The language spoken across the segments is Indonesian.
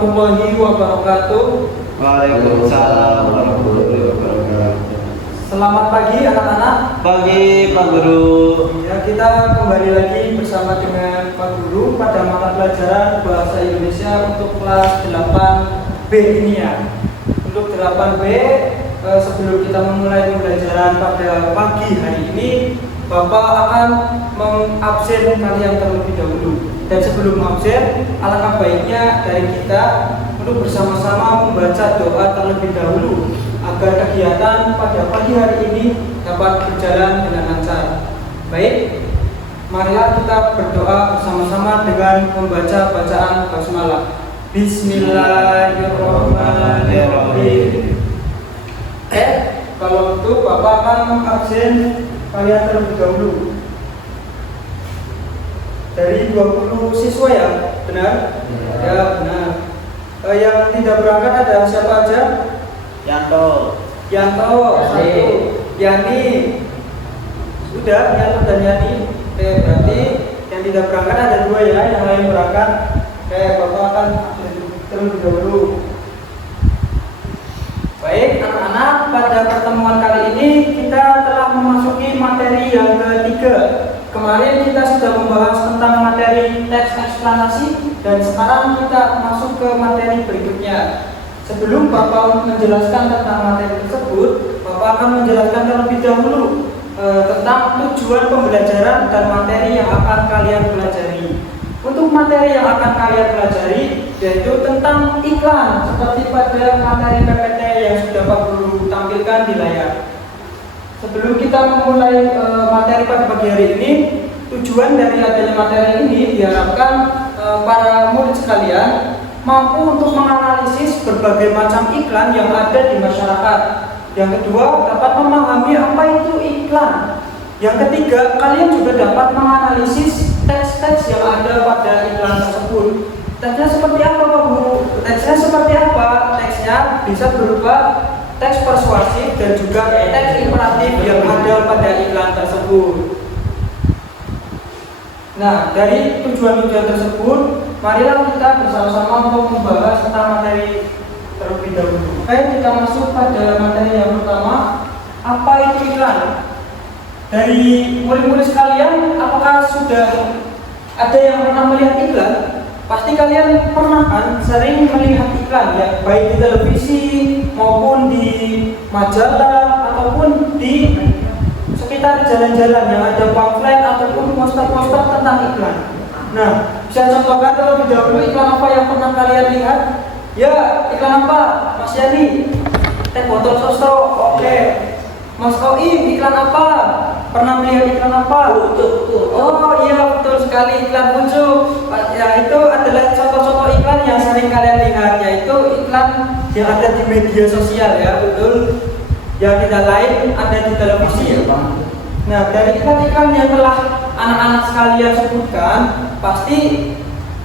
warahmatullahi wabarakatuh. Waalaikumsalam warahmatullahi wabarakatuh. Selamat pagi anak-anak. Pagi Pak Guru. Ya, kita kembali lagi bersama dengan Pak Guru pada mata pelajaran Bahasa Indonesia untuk kelas 8B ini ya. Untuk 8B, sebelum kita memulai pembelajaran pada pagi hari ini, Bapak akan mengabsen kalian terlebih dahulu. Dan sebelum absen, alangkah baiknya dari kita untuk bersama-sama membaca doa terlebih dahulu agar kegiatan pada pagi hari ini dapat berjalan dengan lancar. Baik, marilah kita berdoa bersama-sama dengan membaca bacaan basmalah. Bismillahirrahmanirrahim. Kalau itu Bapak akan mengabsen kalian terlebih dahulu. Dari 20 siswa ya, benar? Ya, benar. Yang tidak berangkat ada siapa aja? Yanto, satu. Yani, sudah, Yanto dan Yani. Oke, berarti yang tidak berangkat ada 2 ya, yang lain berangkat. Oke, Bapak akan terlebih dahulu. Baik, anak-anak, pada pertemuan kali ini kita telah memasuki materi yang ketiga. Kemarin kita sudah membahas tentang materi teks eksplanasi dan sekarang kita masuk ke materi berikutnya. Sebelum Bapak menjelaskan tentang materi tersebut, Bapak akan menjelaskan terlebih dahulu tentang tujuan pembelajaran dan materi yang akan kalian pelajari. Untuk materi yang akan kalian pelajari yaitu tentang iklan seperti pada materi PPT yang sudah Pak Guru tampilkan di layar. Sebelum kita memulai materi pada pagi hari ini, tujuan dari adanya materi ini diharapkan para murid sekalian mampu untuk menganalisis berbagai macam iklan yang ada di masyarakat. Yang kedua, dapat memahami apa itu iklan. Yang ketiga, kalian juga dapat menganalisis teks-teks yang ada pada iklan tersebut. Teksnya seperti apa Pak Guru? Teksnya seperti apa? Teksnya bisa berupa teks persuasif dan juga teks imperatif yang ada pada iklan tersebut. Nah, dari tujuan-tujuan tersebut, marilah kita bersama-sama untuk membahas tentang materi terlebih dahulu. Baik, kita masuk pada materi yang pertama, apa itu iklan? Dari murid-murid sekalian, apakah sudah ada yang pernah melihat iklan? Pasti kalian pernah kan sering melihat iklan ya, baik di televisi maupun di majalah ataupun di sekitar jalan-jalan yang ada pamflet ataupun poster-poster tentang iklan. Nah, bisa contohkan terlebih dahulu iklan apa yang pernah kalian lihat? Ya, iklan apa? Mas Yani, teh botol sosro. Oke. Mas Oim, iklan apa? Pernah melihat iklan apa? Oh iya, betul sekali, iklan Ucup. Ya, itu adalah contoh-contoh iklan yang sering kalian lihat, yaitu iklan yang ada di media sosial ya, betul. Yang tidak lain ada di televisi ya, Bang. Nah, dari iklan-iklan yang telah anak-anak sekalian sebutkan, pasti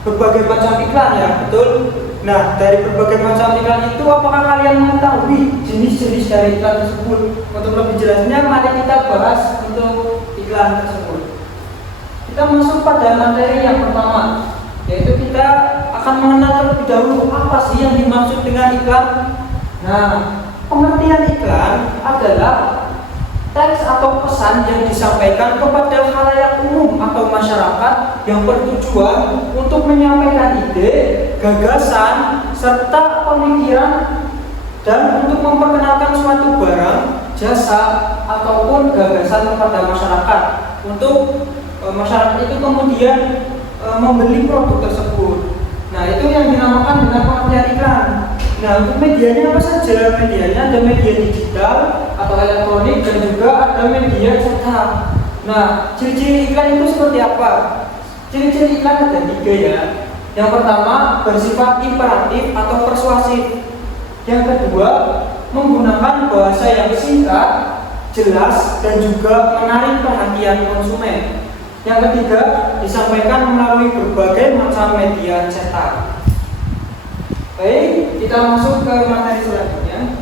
berbagai macam iklan ya, betul. Nah, dari berbagai macam iklan itu, apakah kalian mengetahui jenis-jenis dari iklan tersebut? Untuk lebih jelasnya, mari kita bahas untuk iklan tersebut. Kita masuk pada materi yang pertama, yaitu kita akan mengenal terlebih dahulu apa sih yang dimaksud dengan iklan. Nah, pengertian iklan adalah teks atau pesan yang disampaikan kepada khalayak umum atau masyarakat yang bertujuan untuk menyampaikan ide, gagasan, serta pemikiran dan untuk memperkenalkan suatu barang, jasa, ataupun gagasan kepada masyarakat untuk masyarakat itu kemudian membeli produk tersebut. Nah, itu yang dinamakan dengan pengertian iklan. Nah, untuk medianya apa saja? Medianya ada media digital atau elektronik dan juga ada media cetak. Nah, ciri-ciri iklan itu seperti apa? Ciri-ciri iklan ada 3 ya. Yang pertama, bersifat imperatif atau persuasif. Yang kedua, menggunakan bahasa yang singkat, jelas, dan juga menarik perhatian konsumen. Yang ketiga, disampaikan melalui berbagai macam media cetak. Baik, kita masuk ke materi selanjutnya.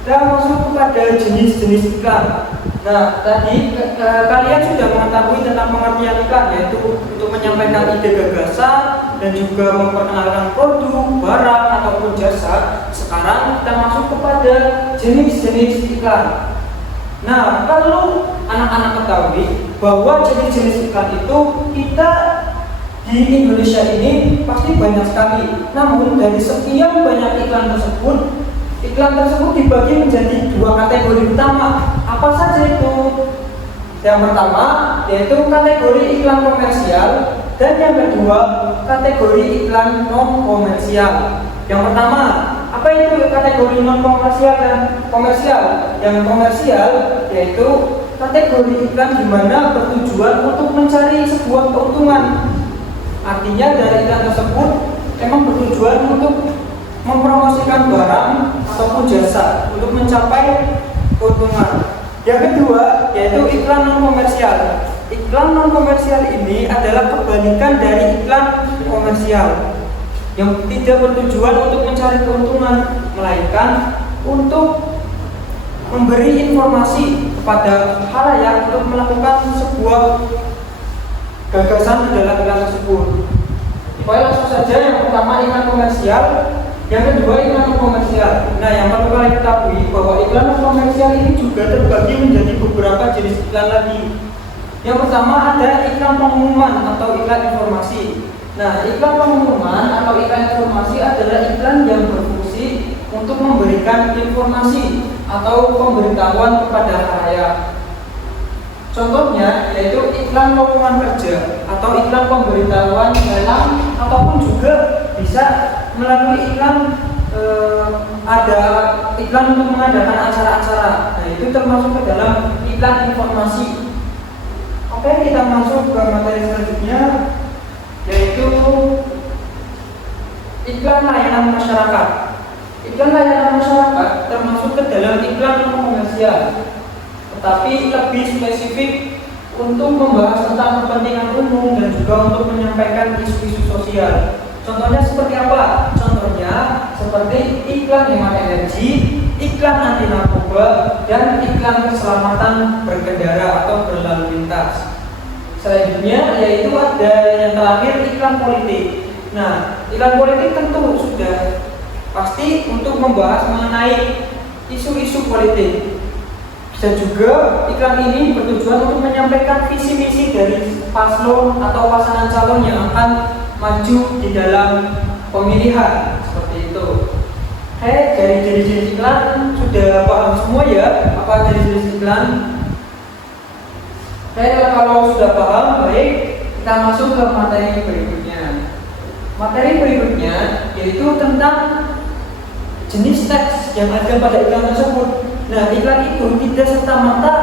Kita masuk kepada jenis-jenis iklan. Nah, tadi kalian sudah mengetahui tentang pengertian iklan, yaitu untuk menyampaikan ide gagasan dan juga memperkenalkan produk, barang ataupun jasa. Sekarang kita masuk kepada jenis-jenis iklan. Nah, kalau anak-anak ketahui bahwa jenis-jenis iklan itu kita di Indonesia ini pasti banyak sekali. Namun dari sekian banyak iklan tersebut dibagi menjadi dua kategori utama. Apa saja itu? Yang pertama yaitu kategori iklan komersial, dan yang kedua kategori iklan non komersial. Yang pertama, apa itu kategori non komersial dan komersial? Yang komersial yaitu kategori iklan di mana bertujuan untuk mencari sebuah keuntungan. Artinya dari iklan tersebut memang bertujuan untuk mempromosikan barang ataupun jasa untuk mencapai keuntungan. Yang kedua yaitu iklan non komersial. Iklan non komersial ini adalah kebalikan dari iklan komersial, yang tidak bertujuan untuk mencari keuntungan, melainkan untuk memberi informasi kepada khalayak untuk melakukan sebuah gagasan di dalam iklan tersebut. Baik, langsung saja. Yang pertama iklan komersial, yang kedua iklan non komersial. Nah, yang perlu kalian ketahui bahwa iklan non komersial ini juga terbagi menjadi beberapa jenis iklan lagi. Yang pertama ada iklan pengumuman atau iklan informasi. Nah, iklan pengumuman atau iklan informasi adalah iklan yang berfungsi untuk memberikan informasi atau pemberitahuan kepada khalayak. Contohnya yaitu iklan lowongan kerja atau iklan pemberitahuan lelang, ataupun juga bisa melalui iklan ada iklan untuk mengadakan acara-acara. Nah, itu termasuk ke dalam iklan informasi. Oke, kita masuk ke materi selanjutnya, yaitu iklan layanan masyarakat. Iklan layanan masyarakat termasuk ke dalam iklan non komersial, tetapi lebih spesifik untuk membahas tentang kepentingan umum dan juga untuk menyampaikan isu-isu sosial. Contohnya seperti apa? Contohnya seperti iklan hemat energi, iklan anti narkoba, dan iklan keselamatan berkendara atau berlalu lintas. Selanjutnya yaitu ada yang terakhir, iklan politik. Nah, iklan politik tentu sudah pasti untuk membahas mengenai isu-isu politik. Bisa juga iklan ini bertujuan untuk menyampaikan visi misi dari paslon atau pasangan calon yang akan maju di dalam pemilihan, seperti itu. Oke, dari jenis-jenis iklan sudah paham semua ya, apa jenis-jenis iklan? Oke, kalau sudah paham, baik, kita masuk ke materi berikutnya. Materi berikutnya yaitu tentang jenis teks yang ada pada iklan tersebut. Nah, iklan itu tidak serta-merta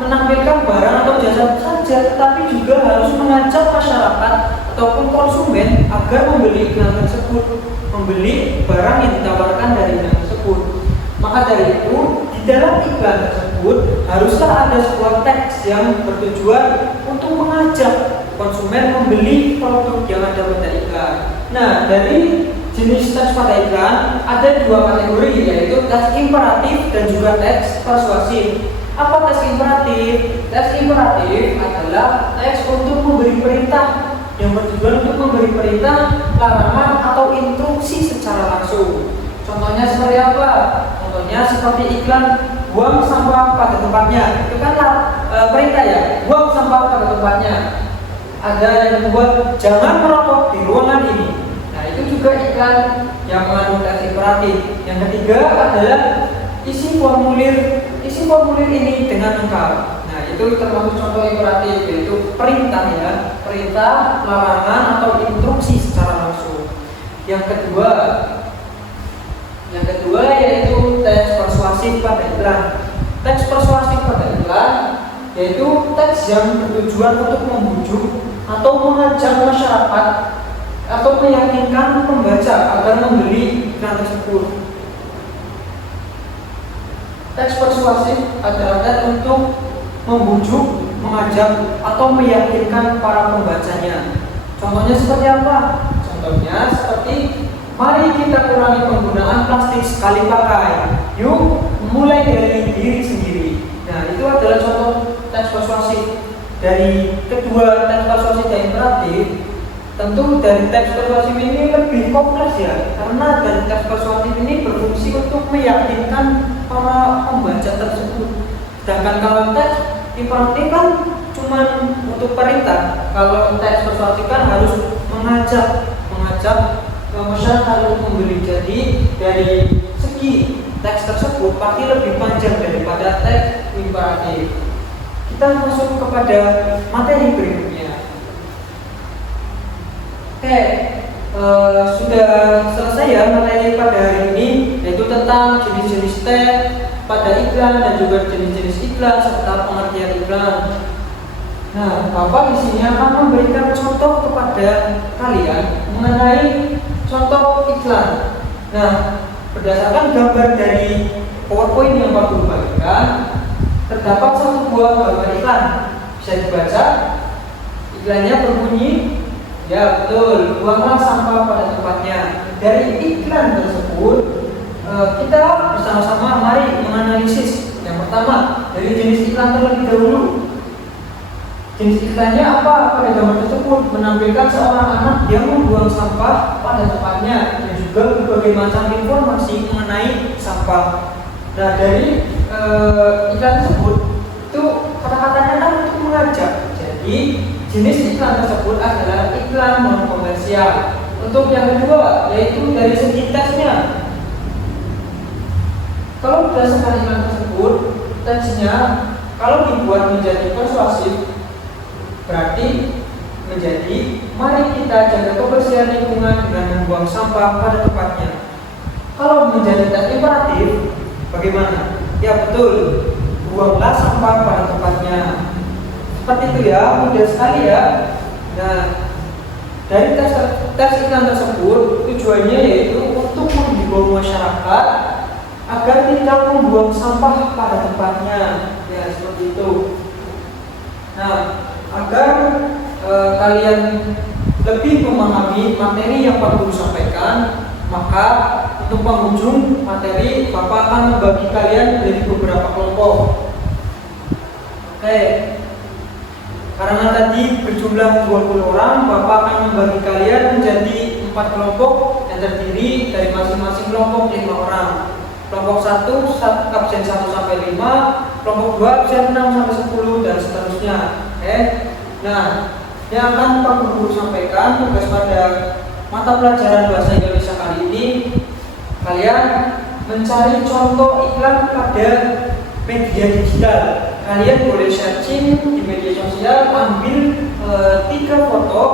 menampilkan barang atau jasa saja, tetapi juga harus mengajak masyarakat ataupun konsumen agar membeli iklan tersebut, membeli barang yang ditawarkan dari iklan tersebut. Maka dari itu, di dalam iklan tersebut haruslah ada sebuah teks yang bertujuan untuk mengajak konsumen membeli produk yang ada pada iklan. Nah, dari jenis teks pada iklan ada dua kategori, yaitu teks imperatif dan juga teks persuasif. Apa teks imperatif? Teks imperatif adalah teks untuk memberi perintah, yang bertujuan untuk memberi perintah, larangan atau instruksi secara langsung. Contohnya seperti apa? Contohnya seperti iklan buang sampah pada tempatnya. Itu kan perintah ya, buang sampah pada tempatnya. Ada yang membuat jangan merokok di ruangan ini. Nah, itu juga iklan yang mengandung teks imperatif. Yang ketiga adalah isi formulir ini dengan lengkap. Nah, itu termasuk contoh imperatif, yaitu perintah ya, perintah, larangan atau instruksi secara langsung. Yang kedua yaitu teks persuasif pada iklan. Teks persuasif pada iklan yaitu teks yang bertujuan untuk membujuk atau mengajak masyarakat atau meyakinkan pembaca agar membeli iklan tersebut. Teks persuasif adalah teks untuk membujuk, mengajak atau meyakinkan para pembacanya. Contohnya seperti apa? Contohnya seperti, mari kita kurangi penggunaan plastik sekali pakai. Yuk, mulai dari diri sendiri. Nah, Nah, itu adalah contoh teks persuasif. Dari kedua teks persuasif dan imperatif, tentu dari teks persuasif ini lebih kompleks ya, karena dari teks persuasif ini berfungsi untuk meyakinkan para pembaca tersebut. Sedangkan kalau teks imperatif kan cuma untuk perintah. Kalau teks persuasif kan harus mengajak masyarakat untuk membeli. Jadi dari segi teks tersebut pasti lebih panjang daripada teks imperatif. Kita masuk kepada materi berikutnya. Oke, sudah selesai ya materi pada hari ini, yaitu tentang jenis-jenis teks pada iklan dan juga jenis-jenis iklan serta pengertian iklan. Nah, Bapak di sini akan memberikan contoh kepada kalian mengenai contoh iklan. Nah, berdasarkan gambar dari PowerPoint yang Bapak bagikan, terdapat satu buah gambar iklan. Bisa dibaca. Iklannya berbunyi, ya betul, buanglah sampah pada tempatnya. Dari iklan tersebut, kita bersama-sama mari menganalisis. Yang pertama, dari jenis iklan terlebih dahulu. Jenis iklannya apa? Pada gambar tersebut menampilkan seorang anak yang membuang sampah pada tempatnya dan juga berbagai macam informasi mengenai sampah. Nah, dari iklan tersebut itu kata-katanya kan untuk mengajak. Jadi jenis iklan tersebut adalah iklan non komersial. Untuk yang kedua, yaitu dari segi teksnya. Kalau berdasarkan iklan tersebut, teksnya kalau dibuat menjadi persuasif, berarti menjadi mari kita jaga kebersihan lingkungan dengan membuang sampah pada tempatnya. Kalau menjadi teks imperatif, bagaimana? Ya betul, buanglah sampah pada tempatnya. Seperti itu ya, mudah sekali ya. Nah, dari teks iklan tersebut tujuannya yaitu untuk menghimbau masyarakat agar tidak membuang sampah pada tempatnya. Ya seperti itu. Nah, agar kalian lebih memahami materi yang Pak Guru sampaikan, maka untuk penghujung materi Bapak akan membagi kalian menjadi beberapa kelompok. Oke, karena tadi berjumlah 20 orang, Bapak akan membagi kalian menjadi 4 kelompok yang terdiri dari masing-masing kelompok 5 orang. Kelompok 1 absen 1 sampai 5, kelompok 2 absen 6 sampai 10 dan seterusnya. Nah, yang akan Pak Guru sampaikan tugas pada mata pelajaran bahasa Indonesia kali ini, kalian mencari contoh iklan pada media digital. Kalian boleh searching di media sosial, ambil 3 foto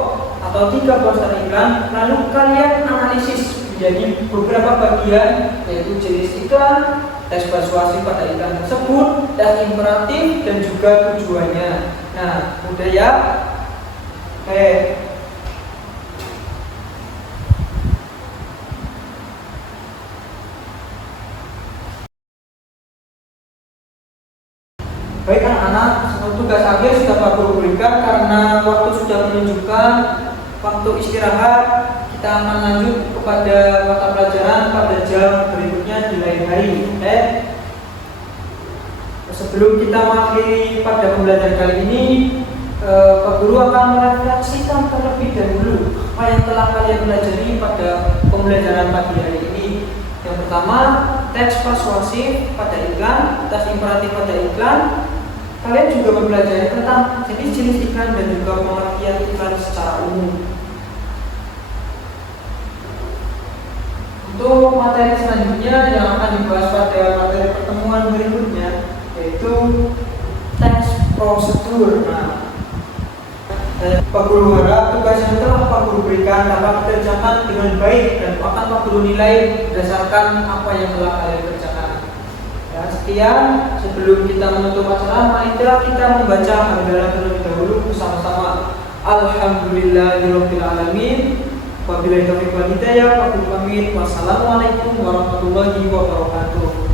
atau 3 poster iklan, lalu kalian analisis menjadi beberapa bagian, yaitu jenis iklan, teks persuasif pada iklan tersebut, teks imperatif, dan juga tujuannya. Nah, mudah ya. Oke. Baik anak-anak, tugas akhir sudah Pak Guru berikan. Karena waktu sudah menunjukkan waktu istirahat, kita akan lanjut kepada mata pelajaran pada jam berikutnya di lain hari. Sebelum kita mengakhiri pada pembelajaran kali ini, Pak Guru akan merefleksikan terlebih dahulu apa yang telah kalian pelajari pada pembelajaran pagi hari ini. Yang pertama, teks persuasif pada iklan, teks imperatif pada iklan. Kalian juga mempelajari tentang jenis-jenis iklan dan juga pengertian iklan secara umum. Untuk materi selanjutnya yang akan dibahas pada materi pertemuan berikutnya, yaitu teks prosedur. Nah, Pak Guru harap tugas yang telah Pak Guru berikan dapat dikerjakan dengan baik dan akan Pak Guru nilai berdasarkan apa yang telah kalian kerjakan. Ya, sekian. Sebelum kita menutup acara, marilah kita membaca hamdalah terlebih dahulu bersama-sama. Alhamdulillahirabbil alamin. Wabillahi taufiq wal hidayah. Wa pamit. Wassalamualaikum warahmatullahi wabarakatuh.